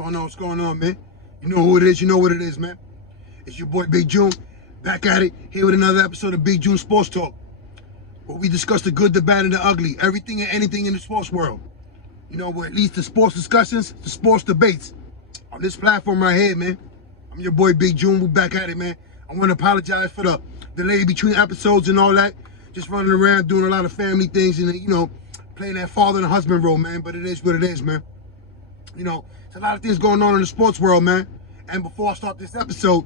going on? What's going on, man? You know who it is. You know what it is, man. It's your boy, Big June. Back at it. Here with another episode of Big June Sports Talk, where we discuss the good, the bad, and the ugly. Everything and anything in the sports world. You know, where it leads to sports discussions, to sports debates. On this platform right here, man. I'm your boy, Big June. We're back at it, man. I want to apologize for the delay between episodes and all that. Just running around doing a lot of family things and, you know, playing that father and husband role, man. But it is what it is, man. You know, there's a lot of things going on in the sports world, man. And before I start this episode,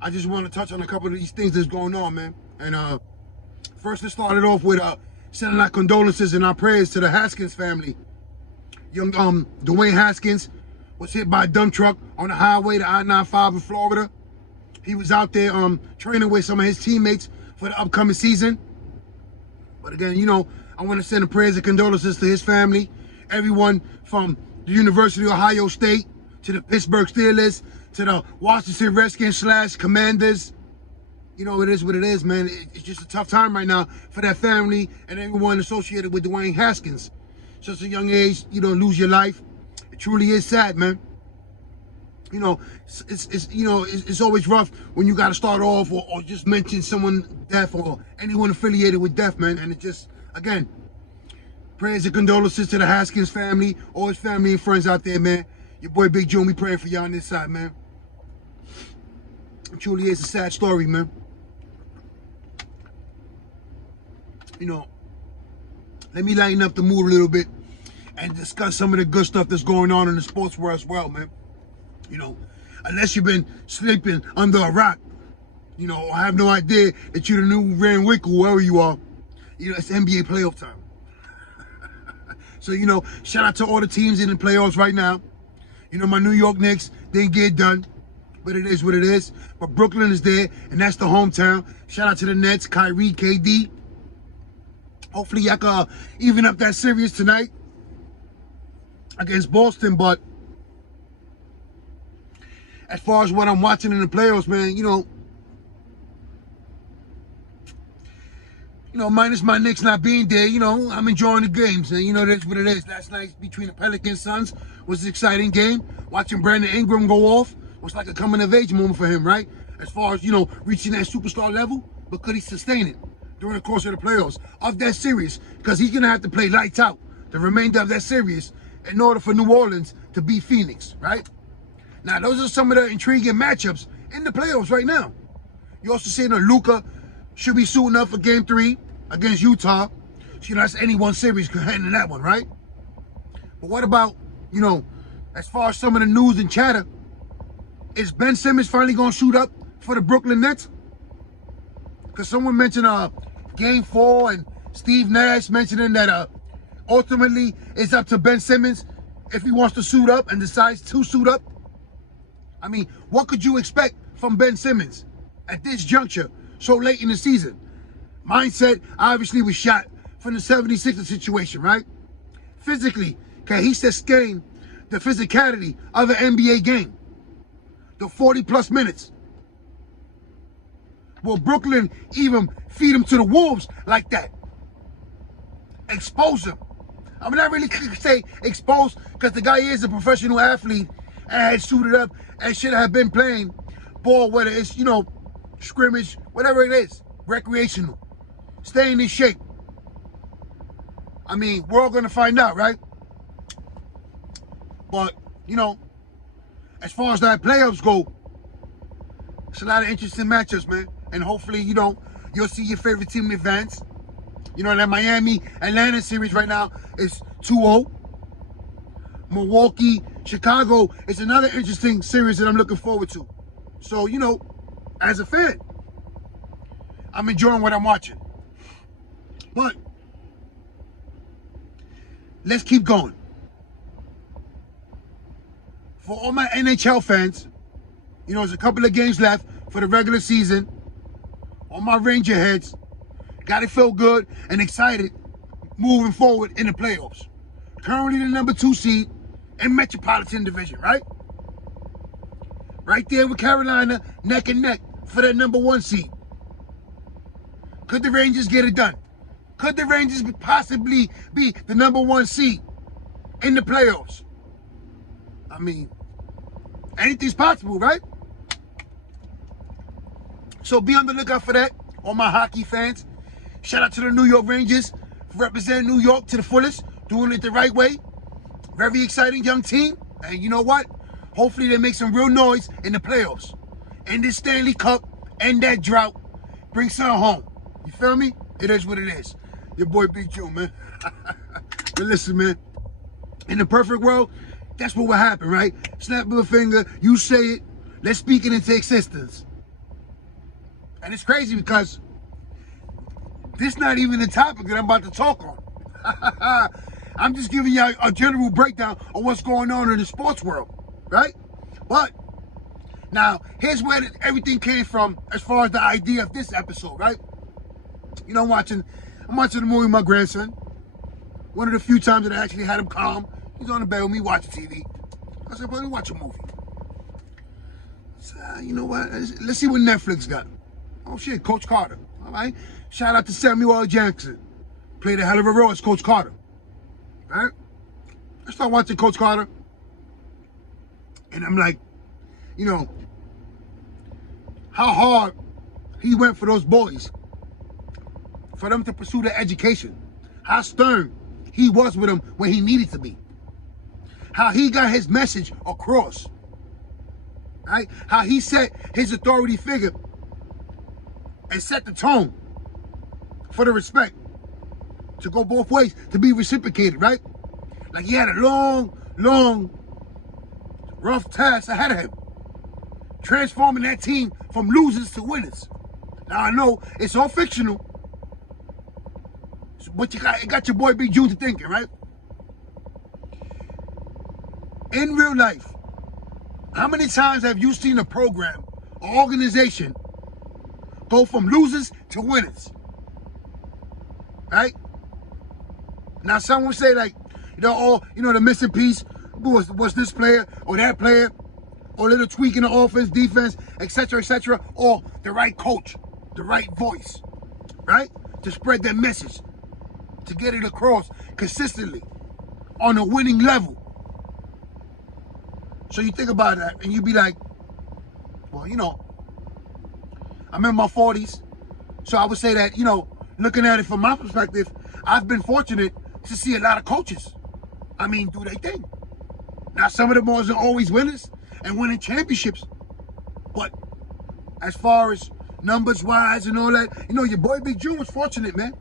I just want to touch on a couple of these things that's going on, man. And first, let's start it off with sending our condolences and our prayers to the Haskins family. Young Dwayne Haskins was hit by a dump truck on the highway to I-95 in Florida. He was out there training with some of his teammates for the upcoming season. But again, you know, I want to send the prayers and condolences to his family, everyone from the University of Ohio State to the Pittsburgh Steelers to the Washington Redskins / Commanders. You know, it is what it is, man. It's just a tough time right now for that family and everyone associated with Dwayne Haskins. Such a young age, you know, lose your life. It truly is sad, man. You know, it's always rough when you got to start off or just mention someone death or anyone affiliated with death, man. And it just, again, prayers and condolences to the Haskins family, all his family and friends out there, man. Your boy Big June, we praying for y'all on this side, man. It truly is a sad story, man. You know, let me lighten up the mood a little bit and discuss some of the good stuff that's going on in the sports world as well, man. You know, unless you've been sleeping under a rock, you know, I have no idea that you're the new Van Winkle, whoever you are. You know, it's NBA playoff time. So, you know, shout out to all the teams in the playoffs right now. You know, my New York Knicks didn't get done, but it is what it is. But Brooklyn is there, and that's the hometown. Shout out to the Nets, Kyrie, KD. Hopefully, I can even up that series tonight against Boston. But as far as what I'm watching in the playoffs, man, you know, minus my Knicks not being there, you know, I'm enjoying the games. And, you know, that's what it is. Last night between the Pelicans Suns was an exciting game. Watching Brandon Ingram go off was like a coming-of-age moment for him, right? As far as, you know, reaching that superstar level. But could he sustain it during the course of the playoffs of that series? Because he's going to have to play lights out the remainder of that series in order for New Orleans to beat Phoenix, right? Now, those are some of the intriguing matchups in the playoffs right now. You also see that Luka should be suiting up for Game 3 against Utah. So, you know, that's any one series could handle that one, right? But what about, you know, as far as some of the news and chatter, is Ben Simmons finally going to shoot up for the Brooklyn Nets? Because someone mentioned Game 4 and Steve Nash mentioning that ultimately it's up to Ben Simmons if he wants to suit up and decides to suit up. I mean, what could you expect from Ben Simmons at this juncture so late in the season? Mindset obviously was shot from the 76ers situation, right? Physically, can he sustain the physicality of an NBA game? The 40-plus minutes. Will Brooklyn even feed him to the wolves like that? Expose him. I'm not really say exposed because the guy is a professional athlete and had suited up and should have been playing ball, whether it's, you know, scrimmage, whatever it is, recreational. Staying in shape. I mean, we're all going to find out, right? But, you know, as far as that playoffs go, it's a lot of interesting matchups, man. And hopefully, you know, you'll see your favorite team advance. You know, that Miami-Atlanta series right now is 2-0. Milwaukee-Chicago is another interesting series that I'm looking forward to. So, you know, as a fan, I'm enjoying what I'm watching. But let's keep going. For all my NHL fans, you know, there's a couple of games left for the regular season. All my Ranger heads, gotta feel good and excited moving forward in the playoffs. Currently the number 2 seed in Metropolitan Division, right? Right there with Carolina, neck and neck for that number 1 seed. Could the Rangers get it done? Could the Rangers possibly be the number 1 seed in the playoffs? I mean, Anything's possible, right? So be on the lookout for that, all my hockey fans. Shout out to the New York Rangers for representing New York to the fullest, doing it the right way. Very exciting young team. And you know what? Hopefully they make some real noise in the playoffs. End this Stanley Cup, end that drought, bring something home. You feel me? It is what it is. Your boy Big June, man. But listen, man. In the perfect world, that's what will happen, right? Snap of a finger, you say it, let's speak it into existence. And it's crazy because this not even the topic that I'm about to talk on. I'm just giving you a general breakdown of what's going on in the sports world, right? But now, here's where everything came from as far as the idea of this episode, right? You know, I'm watching the movie with my grandson. One of the few times that I actually had him calm. He's on the bed with me watching TV. I said, "Boy, let me watch a movie." So, you know what? Let's see what Netflix got. Oh shit, Coach Carter. All right. Shout out to Samuel L. Jackson. Played a hell of a role as Coach Carter. All right. I start watching Coach Carter, and I'm like, you know, how hard he went for those boys, for them to pursue their education. How stern he was with them when he needed to be. How he got his message across. Right? How he set his authority figure and set the tone for the respect to go both ways, to be reciprocated, right? Like he had a long, rough task ahead of him, transforming that team from losers to winners. Now I know it's all fictional, but it got your boy Big June to thinking, right? In real life, how many times have you seen a program or organization go from losers to winners? Right? Now some will say like, the missing piece was this player or that player, or a little tweak in the offense, defense, etc., or the right coach, the right voice, right? To spread that message, to get it across consistently on a winning level. So you think about that and you be like, well, I'm in my 40s. So I would say that, looking at it from my perspective, I've been fortunate to see a lot of coaches, do their thing. Now, some of them wasn't always winners and winning championships. But as far as numbers-wise and all that, your boy Big June was fortunate, man.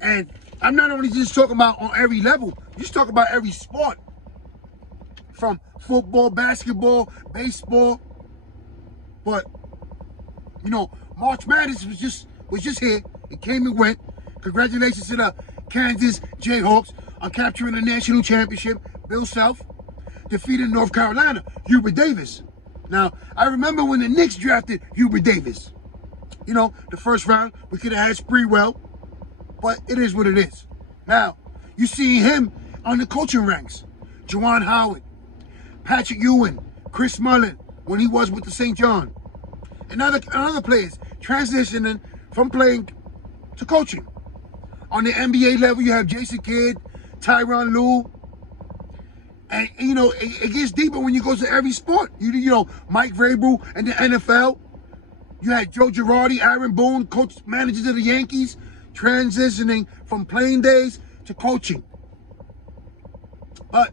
And I'm not only just talking about on every level, just talking about every sport. From football, basketball, baseball. But, March Madness was just here. It came and went. Congratulations to the Kansas Jayhawks on capturing the national championship. Bill Self defeated North Carolina, Hubert Davis. Now, I remember when the Knicks drafted Hubert Davis. The first round, we could have had Spreewell, but it is what it is. Now, you see him on the coaching ranks. Juwan Howard, Patrick Ewing, Chris Mullin, when he was with the St. John. And other players transitioning from playing to coaching. On the NBA level, you have Jason Kidd, Tyronn Lue. And, it gets deeper when you go to every sport. Mike Vrabel and the NFL. You had Joe Girardi, Aaron Boone, managers of the Yankees, transitioning from playing days to coaching. But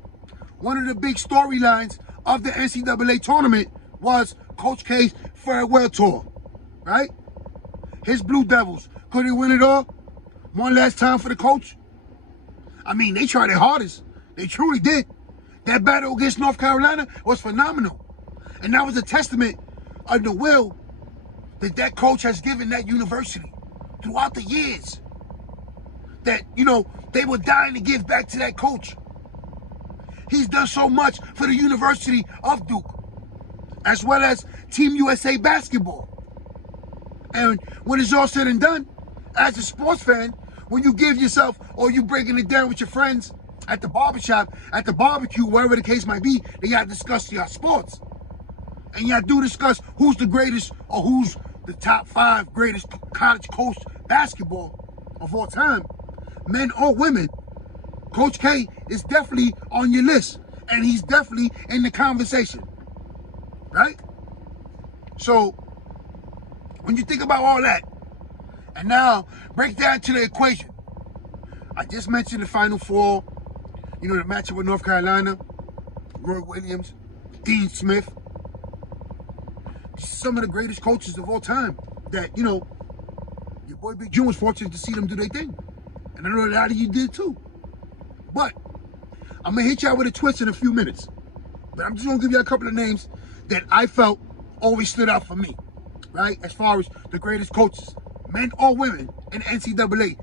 one of the big storylines of the NCCA tournament was Coach K's farewell tour, right? His Blue Devils, could he win it all? One last time for the coach? They tried their hardest. They truly did. That battle against North Carolina was phenomenal. And that was a testament of the will that coach has given that university throughout the years. That, they were dying to give back to that coach. He's done so much for the University of Duke, as well as Team USA basketball. And when it's all said and done, as a sports fan, when you give yourself or you breaking it down with your friends at the barbershop, at the barbecue, wherever the case might be, then y'all discuss your sports. And y'all do discuss who's the greatest or who's the top 5 greatest college coach basketball of all time, men or women. Coach K is definitely on your list. and he's definitely in the conversation, right? So when you think about all that, and now break down to the equation. I just mentioned the Final Four, you know, the matchup with North Carolina, Roy Williams, Dean Smith. Some of the greatest coaches of all time that, you know, your boy Big June was fortunate to see them do their thing. And I know a lot of you did too. But I'm going to hit y'all with a twist in a few minutes. But I'm just going to give you a couple of names that I felt always stood out for me, right? As far as the greatest coaches, men or women, in NCAA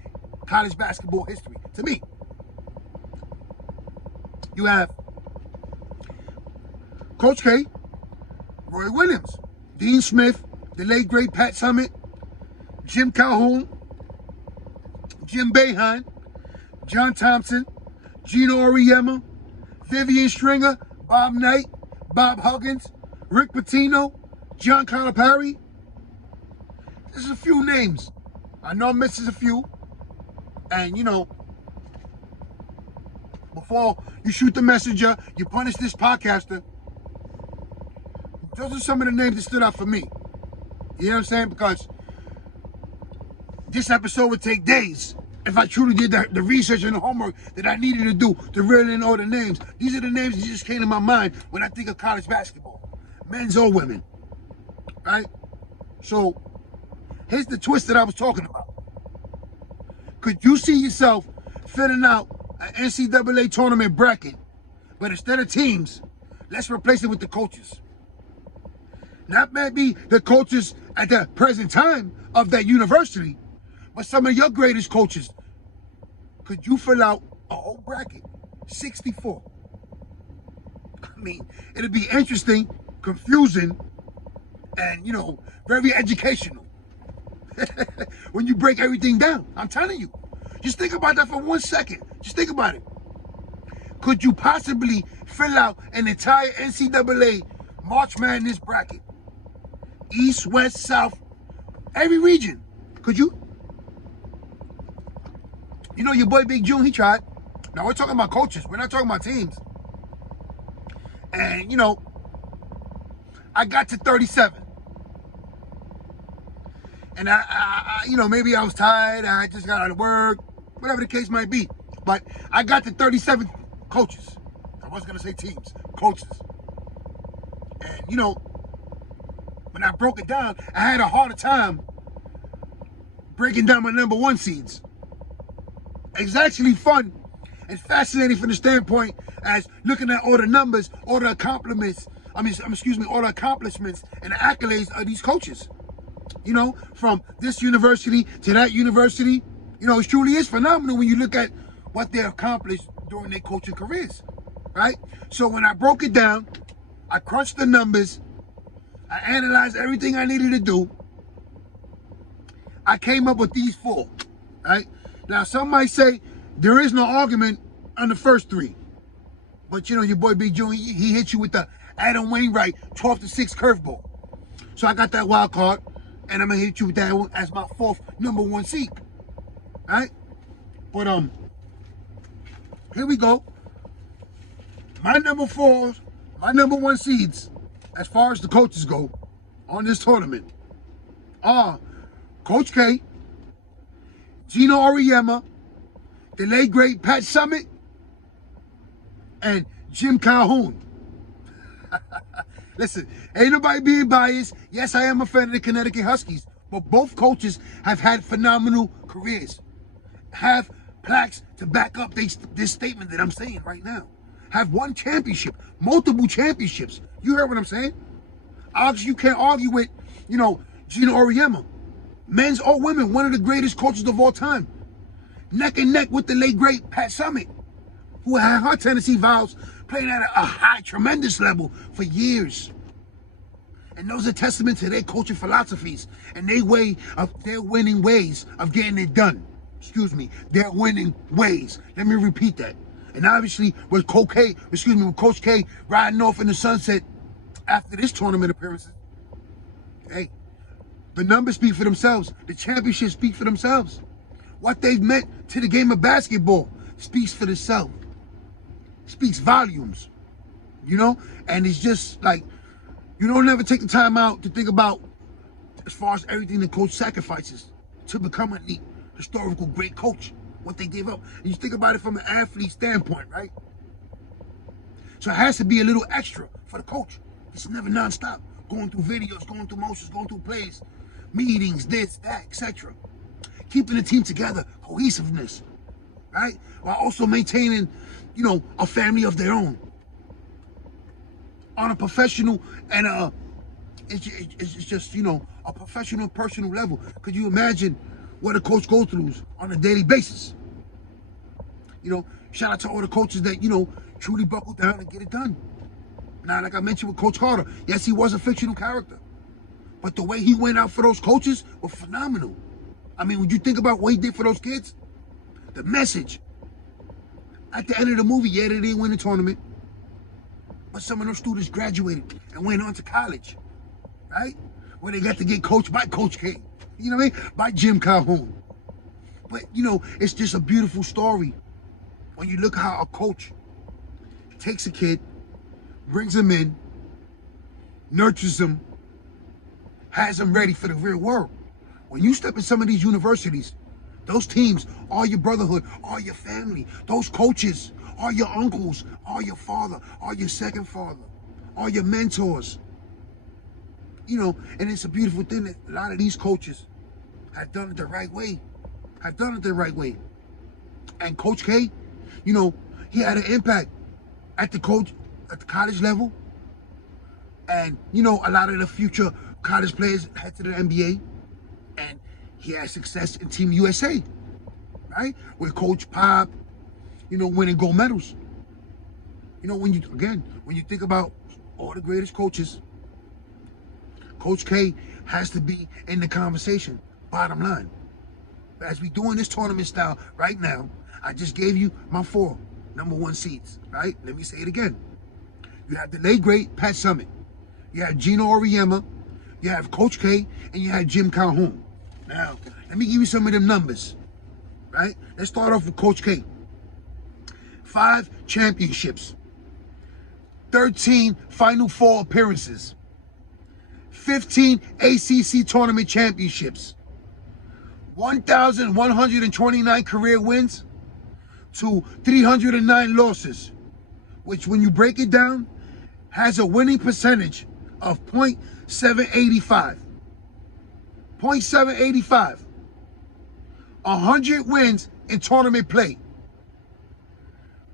college basketball history. To me, you have Coach K, Roy Williams, Dean Smith, the late great Pat Summitt, Jim Calhoun, Jim Boeheim, John Thompson, Gino Auriemma, Vivian Stringer, Bob Knight, Bob Huggins, Rick Pitino, John Calipari. There's a few names. I know I'm missing a few. And, you know, before you shoot the messenger, you punish this podcaster. Those are some of the names that stood out for me. You know what I'm saying? Because this episode would take days if I truly did the research and the homework that I needed to do to reel in all the names. These are the names that just came to my mind when I think of college basketball, men's or women, right? So here's the twist that I was talking about. Could you see yourself filling out an NCAA tournament bracket, but instead of teams, let's replace it with the coaches? Not maybe the coaches at the present time of that university, but some of your greatest coaches. Could you fill out a whole bracket? 64. I mean, it'd be interesting, confusing, and, you know, very educational. When you break everything down, I'm telling you. Just think about that for 1 second. Just think about it. Could you possibly fill out an entire NCAA March Madness bracket? East, West, South, every region. Could you? You know, your boy Big June, he tried. Now, we're talking about coaches. We're not talking about teams. And, you know, I got to 37. And I you know, maybe I was tired. I just got out of work. Whatever the case might be. But I got to 37 coaches. I wasn't going to say teams. Coaches. And, you know, when I broke it down, I had a harder time breaking down my number one seeds. It's actually fun and fascinating from the standpoint as looking at all the numbers, all the accomplishments, all the accomplishments and the accolades of these coaches. You know, from this university to that university, you know, it truly is phenomenal when you look at what they accomplished during their coaching careers, right? So when I broke it down, I crunched the numbers, I analyzed everything I needed to do, I came up with these four, right? Now, some might say there is no argument on the first three. But, you know, your boy Big June, he hit you with the Adam Wainwright 12-6 curveball. So I got that wild card, and I'm going to hit you with that one as my fourth number one seed, right? But, here we go. My number fours, my number one seeds, as far as the coaches go on this tournament, are Coach K, Gino Auriemma, the late great Pat Summitt, and Jim Calhoun. Listen, ain't nobody being biased. Yes, I am a fan of the Connecticut Huskies, but both coaches have had phenomenal careers. Have plaques to back up this statement that I'm saying right now. Have won championship, multiple championships. You heard what I'm saying? You can't argue with, you know, Gino Auriemma. Men's or women, one of the greatest coaches of all time. Neck and neck with the late great Pat Summitt, who had her Tennessee Vols playing at a high, tremendous level for years. And those are testament to their coaching philosophies and their winning ways of getting it done. Excuse me, their winning ways. Let me repeat that. And obviously, with Coach K riding off in the sunset after this tournament appearances, hey, the numbers speak for themselves. The championships speak for themselves. What they've meant to the game of basketball speaks for itself. Speaks volumes. you know? And it's just like, you don't ever take the time out to think about as far as everything the coach sacrifices to become a neat, historical, great coach, what they gave up. And you think about it from an athlete standpoint, right? So it has to be a little extra for the coach. It's never nonstop. Going through videos, going through motions, going through plays, meetings, this, that, etc. Keeping the team together, cohesiveness, right? While also maintaining, you know, a family of their own. On a professional and it's just, you know, a professional, personal level. Could you imagine what a coach goes through on a daily basis? You know, shout out to all the coaches that, you know, truly buckle down and get it done. Now, like I mentioned with Coach Carter, yes, he was a fictional character, but the way he went out for those coaches was phenomenal. I mean, when you think about what he did for those kids, the message. At the end of the movie, yeah, they didn't win the tournament, but some of those students graduated and went on to college, right? Where they got to get coached by Coach K, you know what I mean? By Jim Calhoun. But, you know, it's just a beautiful story when you look how a coach takes a kid, brings him in, nurtures him, has him ready for the real world. When you step in some of these universities, those teams are your brotherhood, are your family. Those coaches are your uncles, are your father, are your second father, are your mentors. You know, and it's a beautiful thing that a lot of these coaches have done it the right way, And Coach K, you know, he had an impact at the college level. And, you know, a lot of the future college players head to the NBA. And he had success in Team USA, right? With Coach Pop, you know, winning gold medals. You know, when you think about all the greatest coaches, Coach K has to be in the conversation, bottom line. But as we doing this tournament style right now, I just gave you my 4 number 1 seeds, right? Let me say it again. You have the late great Pat Summitt. You have Gino Auriemma. You have Coach K, and you have Jim Calhoun. Now, let me give you some of them numbers, right? Let's start off with Coach K. 5 championships, 13 Final Four appearances, 15 ACC tournament championships, 1,129 career wins to 309 losses, which when you break it down, has a winning percentage of .785. 0.785. 100 wins in tournament play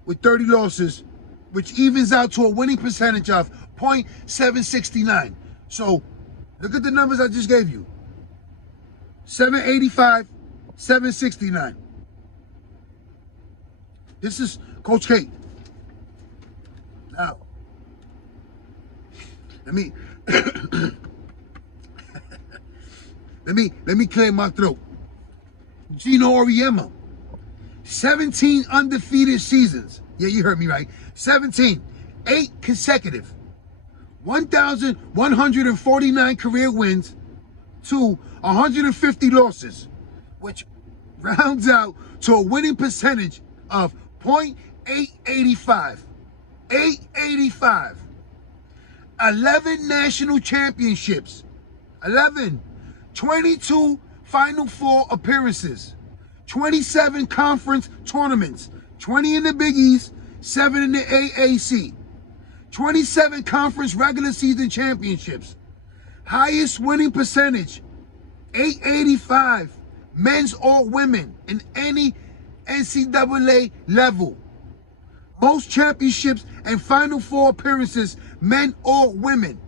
with 30 losses, which evens out to a winning percentage of .769. So look at the numbers I just gave you. 785, 769. This is Coach K. Now, let me clear my throat. Gino Auriemma, 17 undefeated seasons. Yeah, you heard me right. 17, 8 consecutive. 1,149 career wins to 150 losses, which rounds out to a winning percentage of .885. 885. 11 national championships. 11. 22 Final Four appearances. 27 conference tournaments. 20 in the Big East, 7 in the AAC. 27 conference regular season championships. Highest winning percentage, 885. Men's or women in any NCCA level. Most championships and Final Four appearances, men or women.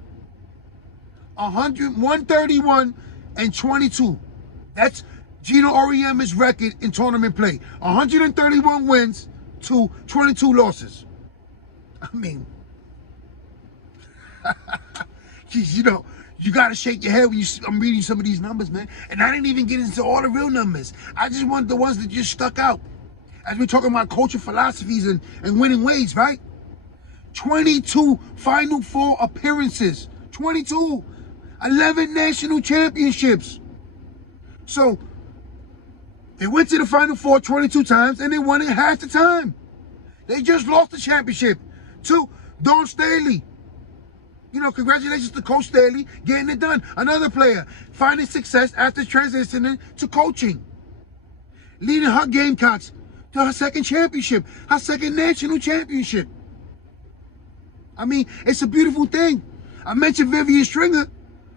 131 and 22. That's Gino Auriemma's record in tournament play. 131 wins to 22 losses. I mean, you know, you gotta shake your head when I'm reading some of these numbers, man. And I didn't even get into all the real numbers. I just want the ones that just stuck out. As we're talking about culture, philosophies, and winning ways, right? 22 Final Four appearances. 22. 11 national championships. So, they went to the Final Four 22 times and they won it half the time. They just lost the championship to Dawn Staley. You know, congratulations to Coach Staley getting it done. Another player finding success after transitioning to coaching. Leading her Gamecocks to her second championship, her second national championship. I mean, it's a beautiful thing. I mentioned Vivian Stringer,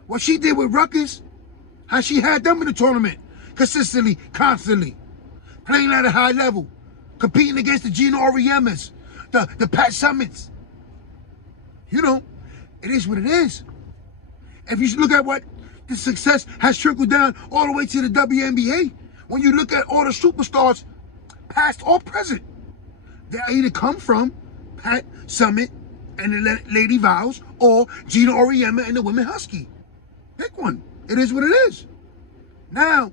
what she did with Rutgers, how she had them in the tournament consistently, constantly, playing at a high level, competing against the Gino Oriemas, the Pat Summits. You know, it is what it is. If you look at what the success has trickled down all the way to the WNBA, when you look at all the superstars, past or present, they either come from Pat Summit and the Lady Vows or Gina Auriemma and the Women Husky. Pick one. It is what it is. Now,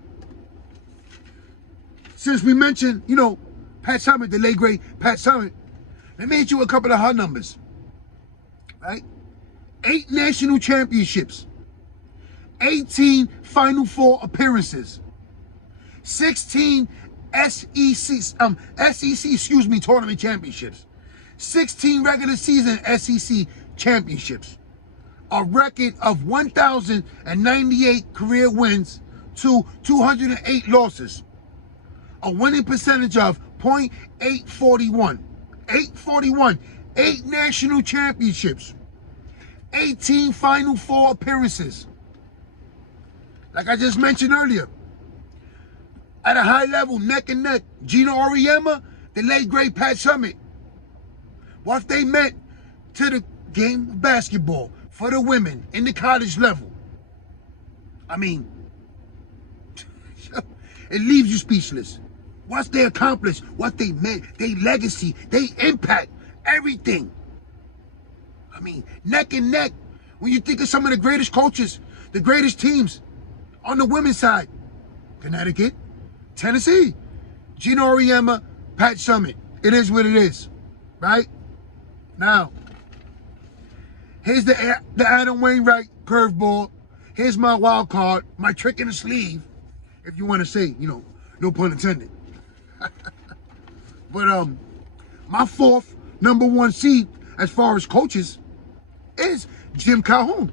since we mentioned, you know, Pat Summit, the late great Pat Summit, let me hit you a couple of her numbers. Right? 8 national championships, 18 Final Four appearances, 16 SEC tournament championships, 16 regular season SEC championships, a record of 1,098 career wins to 208 losses, a winning percentage of .841, 8 national championships, 18 Final Four appearances. Like I just mentioned earlier, at a high level, neck and neck, Gina Auriemma, the late great Pat Summit. What they meant to the game of basketball for the women in the college level. I mean, it leaves you speechless. What they accomplished, what they meant, their legacy, their impact, everything. I mean, neck and neck. When you think of some of the greatest coaches, the greatest teams on the women's side, Connecticut, Tennessee, Gina Auriemma, Pat Summit. It is what it is, right? Now, here's the Adam Wainwright curveball. Here's my wild card, my trick in the sleeve, if you want to say, you know, no pun intended. But my fourth #1 seed as far as coaches is Jim Calhoun.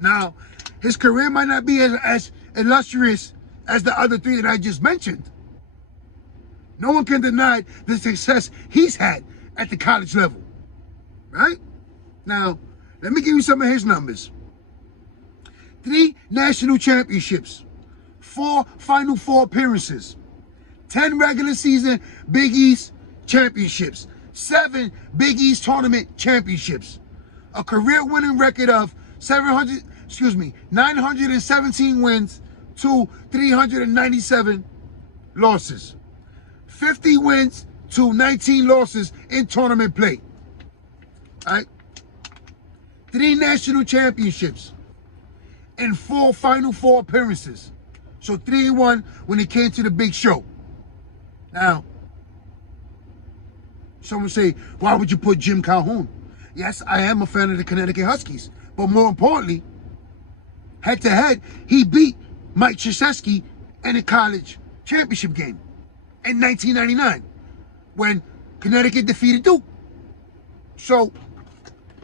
Now, his career might not be as illustrious as the other 3 that I just mentioned. No one can deny the success he's had at the college level, right? Now, let me give you some of his numbers. 3 national championships, 4 Final Four appearances, 10 regular season Big East championships, 7 Big East tournament championships, a career winning record of 917 wins to 397 losses, 50 wins to 19 losses in tournament play. All right? 3 national championships and 4 Final Four appearances. So 3-1 when it came to the big show. Now, someone say, why would you put Jim Calhoun? Yes, I am a fan of the Connecticut Huskies. But more importantly, head-to-head, he beat Mike Krzyzewski in a college championship game in 1999 when Connecticut defeated Duke. So,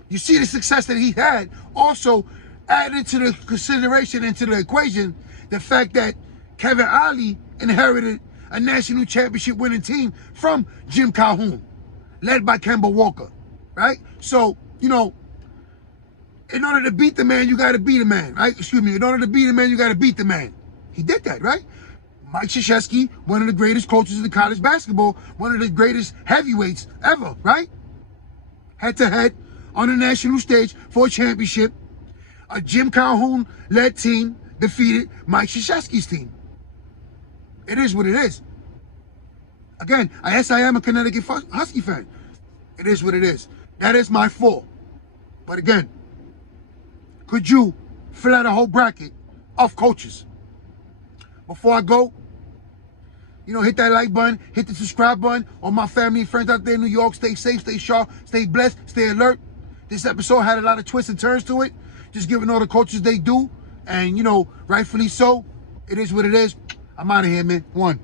you see the success that he had. Also, added to the consideration, into the equation, the fact that Kevin Ollie inherited a national championship winning team from Jim Calhoun, led by Kemba Walker, right? So, you know, in order to beat the man, you got to beat the man, right? Excuse me. In order to beat the man, you got to beat the man. He did that, right? Mike Krzyzewski, one of the greatest coaches in the college basketball, one of the greatest heavyweights ever, right? Head-to-head on the national stage for a championship. A Jim Calhoun-led team defeated Mike Krzyzewski's team. It is what it is. Again, yes, I am a Connecticut Husky fan. It is what it is. That is my 4. But again, could you fill out a whole bracket of coaches? Before I go, you know, hit that like button, hit the subscribe button. All my family and friends out there in New York, stay safe, stay sharp, stay blessed, stay alert. This episode had a lot of twists and turns to it. Just giving all the coaches they do. And, you know, rightfully so. It is what it is. I'm out of here, man. 1.